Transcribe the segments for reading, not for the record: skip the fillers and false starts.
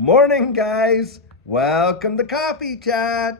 Morning, guys. Welcome to Coffee Chat.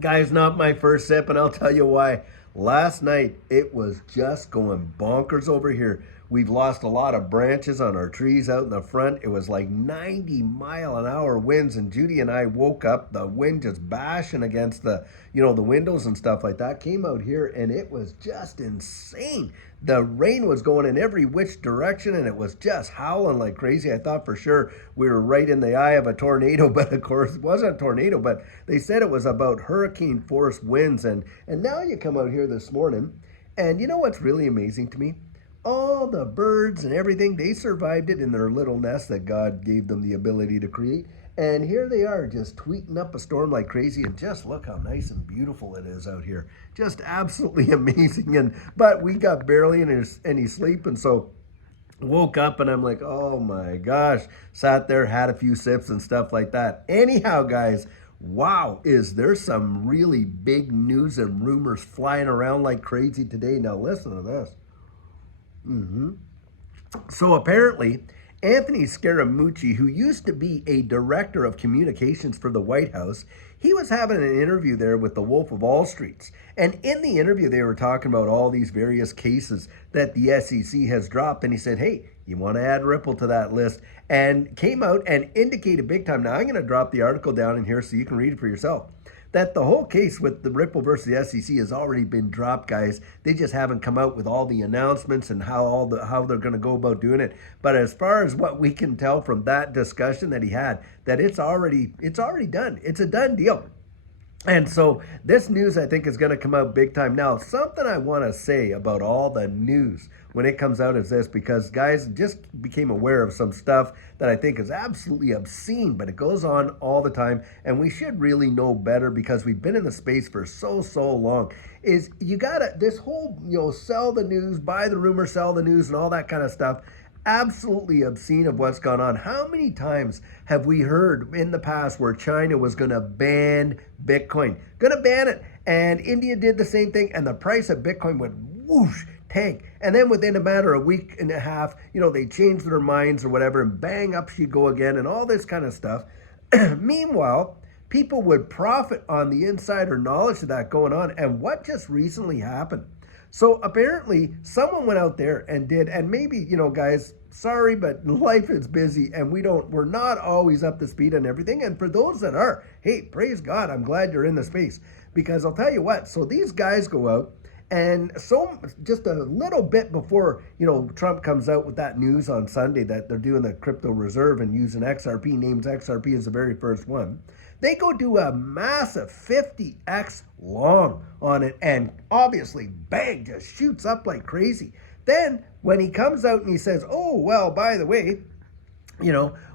Guys, not my first sip, and I'll tell you why. Last night, it was just going bonkers over here. We've lost a lot of branches on our trees out in the front. It was like 90-mile-an-hour winds, and Judy and I woke up, the wind just bashing against the windows and stuff like that. Came out here, and it was just insane. The rain was going in every which direction, and it was just howling like crazy. I thought for sure we were right in the eye of a tornado, but of course it wasn't a tornado, but they said it was about hurricane force winds. And now you come out here this morning, and you know what's really amazing to me? All the birds and everything, they survived it in their little nest that God gave them the ability to create. And here they are just tweeting up a storm like crazy, and just look how nice and beautiful it is out here. Just absolutely amazing. But we got barely any sleep, and so woke up and I'm like, oh my gosh, sat there, had a few sips and stuff like that. Anyhow, guys, wow, is there some really big news and rumors flying around like crazy today? Now listen to this. So apparently, Anthony Scaramucci, who used to be a director of communications for the White House, he was having an interview there with the Wolf of All Streets. And in the interview, they were talking about all these various cases that the SEC has dropped. And he said, hey, you want to add Ripple to that list? And came out and indicated big time. Now, I'm going to drop the article down in here so you can read it for yourself. That the whole case with the Ripple versus the SEC has already been dropped, guys. They just haven't come out with all the announcements and how they're going to go about doing it. But as far as what we can tell from that discussion that he had, that it's already done. It's a done deal. And so this news, I think, is going to come out big time. Now, something I want to say about all the news when it comes out is this, because guys just became aware of some stuff that I think is absolutely obscene, but it goes on all the time, and we should really know better because we've been in the space for so long. Is you gotta, this whole, sell the news, buy the rumor, sell the news, and all that kind of stuff, absolutely obscene of what's gone on. How many times have we heard in the past where China was going to ban Bitcoin? Going to ban it. And India did the same thing, and the price of Bitcoin went whoosh, tank. And then within a matter of a week and a half, they changed their minds or whatever, and bang, up she go again, and all this kind of stuff. Meanwhile, people would profit on the insider knowledge of that going on. And what just recently happened? So apparently someone went out there and did, and maybe, guys, sorry, but life is busy and we're not always up to speed on everything. And for those that are, hey, praise God, I'm glad you're in the space, because I'll tell you what, so these guys go out and so just a little bit before, Trump comes out with that news on Sunday that they're doing the crypto reserve and using XRP, names XRP as the very first one. They go do a massive 50x long on it, and obviously, bang, just shoots up like crazy. Then when he comes out and he says, oh, well, by the way,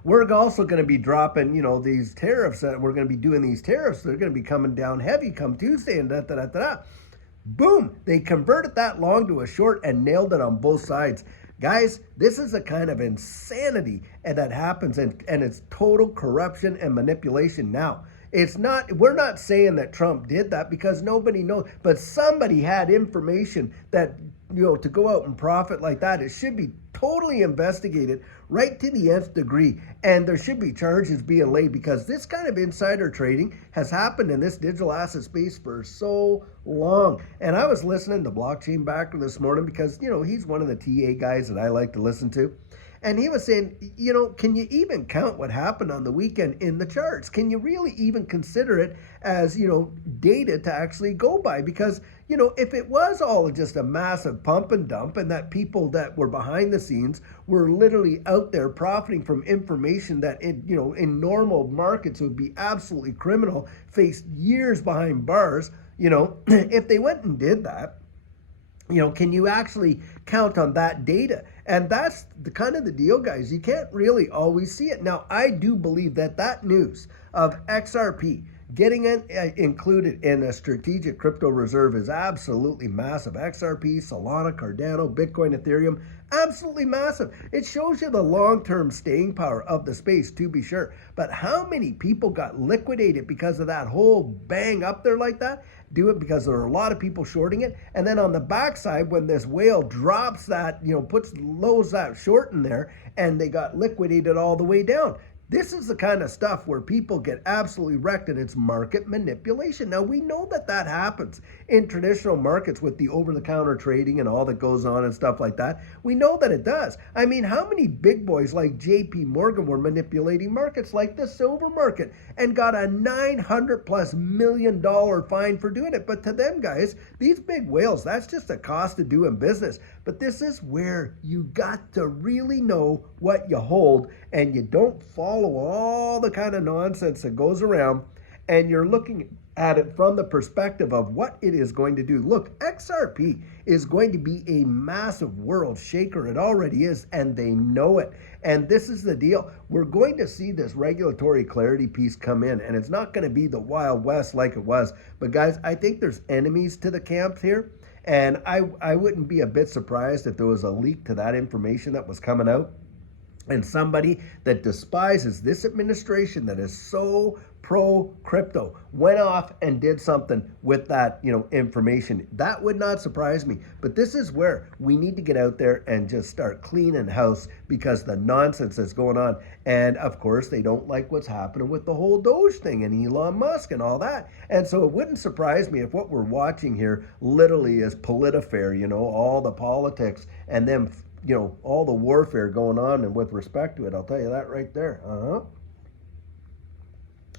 we're also going to be dropping, these tariffs, that we're going to be doing these tariffs. They're going to be coming down heavy come Tuesday and da. Boom, they converted that long to a short and nailed it on both sides. Guys, this is a kind of insanity that happens, and it's total corruption and manipulation. Now, we're not saying that Trump did that, because nobody knows, but somebody had information that, to go out and profit like that, it should be totally investigated right to the nth degree, and there should be charges being laid, because this kind of insider trading has happened in this digital asset space for so long. And I was listening to Blockchain Backer this morning because, he's one of the TA guys that I like to listen to. And he was saying, can you even count what happened on the weekend in the charts? Can you really even consider it as, data to actually go by? Because, if it was all just a massive pump and dump, and that people that were behind the scenes were literally out there profiting from information that, in normal markets would be absolutely criminal, faced years behind bars, if they went and did that, can you actually count on that data? And that's the kind of the deal, guys. You can't really always see it. Now, I do believe that news of XRP Getting included in a strategic crypto reserve is absolutely massive. XRP, Solana, Cardano, Bitcoin, Ethereum, absolutely massive. It shows you the long-term staying power of the space, to be sure. But how many people got liquidated because of that whole bang up there like that? Do it because there are a lot of people shorting it. And then on the backside, when this whale drops that, puts lows that short in there, and they got liquidated all the way down. This is the kind of stuff where people get absolutely wrecked, and it's market manipulation. Now, we know that that happens in traditional markets with the over-the-counter trading and all that goes on and stuff like that. We know that it does. I mean, how many big boys like JP Morgan were manipulating markets like the silver market and got a $900+ million fine for doing it? But to them, guys, these big whales, that's just the cost of doing business. But this is where you got to really know what you hold, and you don't follow all the kind of nonsense that goes around, and you're looking at it from the perspective of what it is going to do. Look, XRP is going to be a massive world shaker. It already is, and they know it. And this is the deal. We're going to see this regulatory clarity piece come in, and it's not going to be the Wild West like it was. But guys, I think there's enemies to the camps here. And I wouldn't be a bit surprised if there was a leak to that information that was coming out, and somebody that despises this administration that is so pro-crypto went off and did something with that, information. That would not surprise me. But this is where we need to get out there and just start cleaning house, because the nonsense that's going on. And of course, they don't like what's happening with the whole Doge thing and Elon Musk and all that. And so it wouldn't surprise me if what we're watching here literally is politifair, all the politics and them, all the warfare going on and with respect to it. I'll tell you that right there.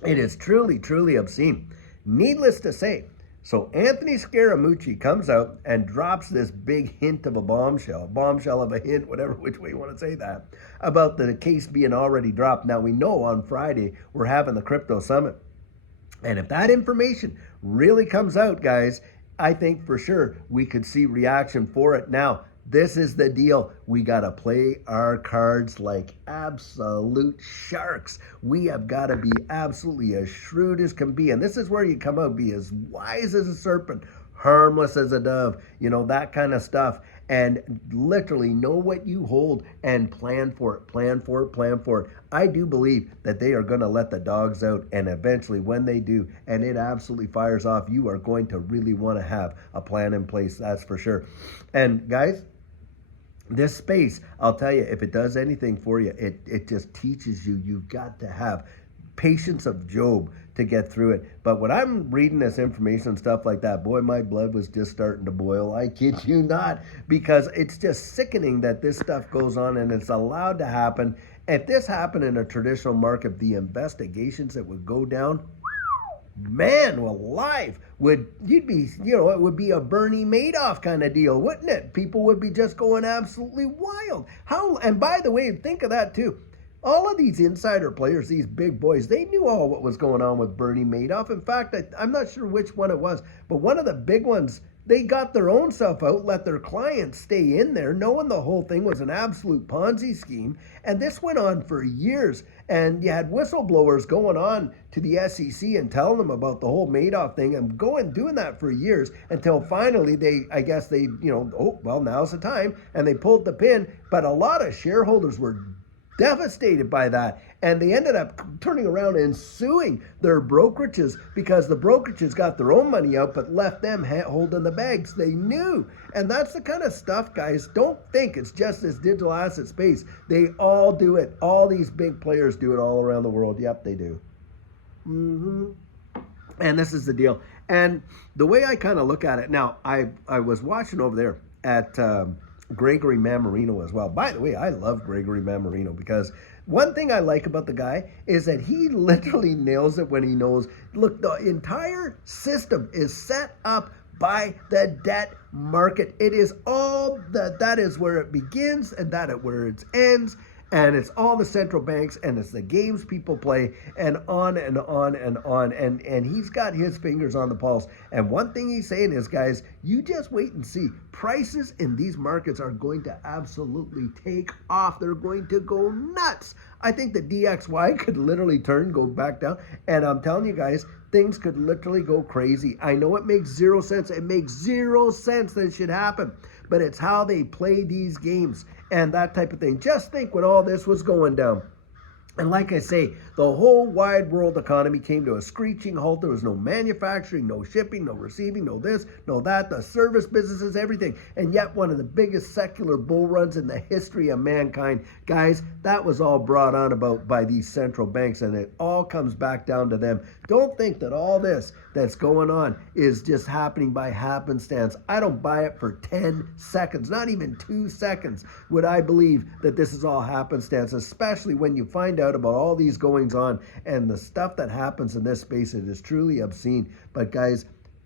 It is truly, truly obscene. Needless to say, so Anthony Scaramucci comes out and drops this big hint of a bombshell of a hint, whatever, which way you want to say that, about the case being already dropped. Now, we know on Friday we're having the crypto summit. And if that information really comes out, guys, I think for sure we could see reaction for it. Now, this is the deal. We got to play our cards like absolute sharks. We have got to be absolutely as shrewd as can be. And this is where you come out, be as wise as a serpent, harmless as a dove, that kind of stuff. And literally know what you hold and plan for it. I do believe that they are going to let the dogs out, and eventually when they do, and it absolutely fires off, you are going to really want to have a plan in place, that's for sure. And guys, this space, I'll tell you, if it does anything for you, it just teaches you, you've got to have patience of Job to get through it. But when I'm reading this information and stuff like that, boy, my blood was just starting to boil. I kid you not, because it's just sickening that this stuff goes on and it's allowed to happen. If this happened in a traditional market, the investigations that would go down, man alive, you'd be, it would be a Bernie Madoff kind of deal, wouldn't it? People would be just going absolutely wild. And by the way, think of that too. All of these insider players, these big boys, they knew all what was going on with Bernie Madoff. In fact, I'm not sure which one it was, but one of the big ones, they got their own stuff out, let their clients stay in there, knowing the whole thing was an absolute Ponzi scheme. And this went on for years. And you had whistleblowers going on to the SEC and telling them about the whole Madoff thing and doing that for years, until finally now's the time. And they pulled the pin. But a lot of shareholders were devastated by that, and they ended up turning around and suing their brokerages, because the brokerages got their own money out but left them holding the bags. They knew. And that's the kind of stuff, guys. Don't think it's just this digital asset space. They all do it. All these big players do it all around the world. Yep, they do. And this is the deal. And the way I kind of look at it now, I was watching over there at Gregory Mammarino as well. By the way, I love Gregory Mammarino, because one thing I like about the guy is that he literally nails it when he knows, look, the entire system is set up by the debt market. It is all that is where it begins and that is where it ends. And it's all the central banks, and it's the games people play, and on and on and on. And he's got his fingers on the pulse. And one thing he's saying is, guys, you just wait and see. Prices in these markets are going to absolutely take off. They're going to go nuts. I think the DXY could literally go back down. And I'm telling you guys, things could literally go crazy. I know it makes 0 sense. It makes 0 sense that it should happen. But it's how they play these games and that type of thing. Just think when all this was going down. And like I say, the whole wide world economy came to a screeching halt. There was no manufacturing, no shipping, no receiving, no this, no that, the service businesses, everything. And yet one of the biggest secular bull runs in the history of mankind. Guys, that was all brought on about by these central banks, and it all comes back down to them. Don't think that all this that's going on is just happening by happenstance. I don't buy it for 10 seconds, not even 2 seconds would I believe that this is all happenstance, especially when you find out about all these goings on and the stuff that happens in this space. It is truly obscene. But guys,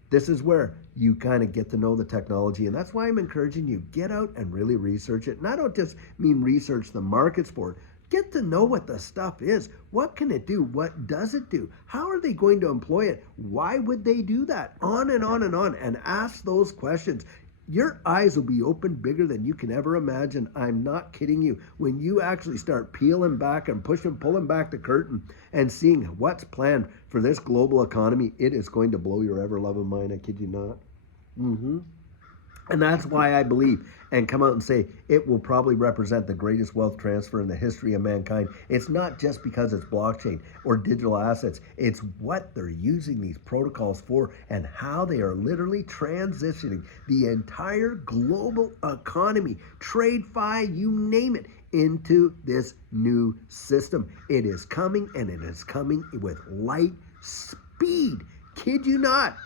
this is where you kind of get to know the technology, and that's why I'm encouraging you, get out and really research it. And I don't just mean research the markets for it. Get to know what the stuff is. What can it do? What does it do? How are they going to employ it? Why would they do that? On and on and on. And ask those questions. Your eyes will be open bigger than you can ever imagine. I'm not kidding you. When you actually start peeling back and pulling back the curtain and seeing what's planned for this global economy, it is going to blow your ever-loving mind. I kid you not. And that's why I believe and come out and say it will probably represent the greatest wealth transfer in the history of mankind. It's not just because it's blockchain or digital assets. It's what they're using these protocols for and how they are literally transitioning the entire global economy, TradeFi, you name it, into this new system. It is coming, and it is coming with light speed. Kid you not.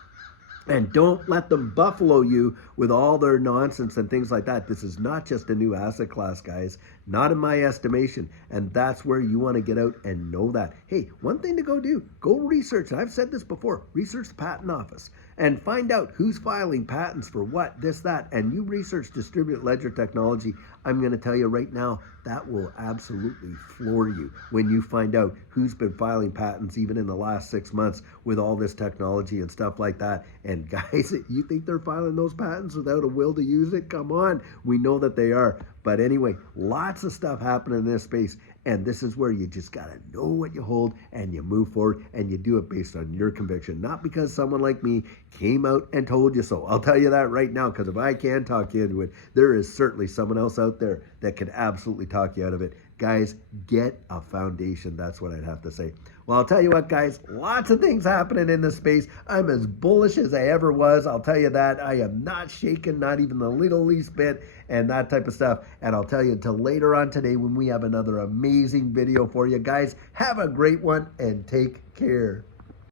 And don't let them buffalo you with all their nonsense and things like that. This is not just a new asset class, guys. Not in my estimation. And that's where you want to get out and know that. Hey, one thing to go do, go research. And I've said this before, research the patent office and find out who's filing patents for what, this, that. And you research distributed ledger technology. I'm going to tell you right now, that will absolutely floor you when you find out who's been filing patents even in the last 6 months with all this technology and stuff like that. And guys, you think they're filing those patents without a will to use it? Come on. We know that they are. But anyway, lots of stuff happening in this space. And this is where you just got to know what you hold and you move forward and you do it based on your conviction, not because someone like me came out and told you so. I'll tell you that right now, because if I can talk you into it, there is certainly someone else out there that can absolutely talk you out of it. Guys, get a foundation. That's what I'd have to say. Well, I'll tell you what, guys, lots of things happening in this space. I'm as bullish as I ever was. I'll tell you that. I am not shaken, not even the least bit, and that type of stuff. And I'll tell you until later on today when we have another amazing video for you. Guys, have a great one and take care.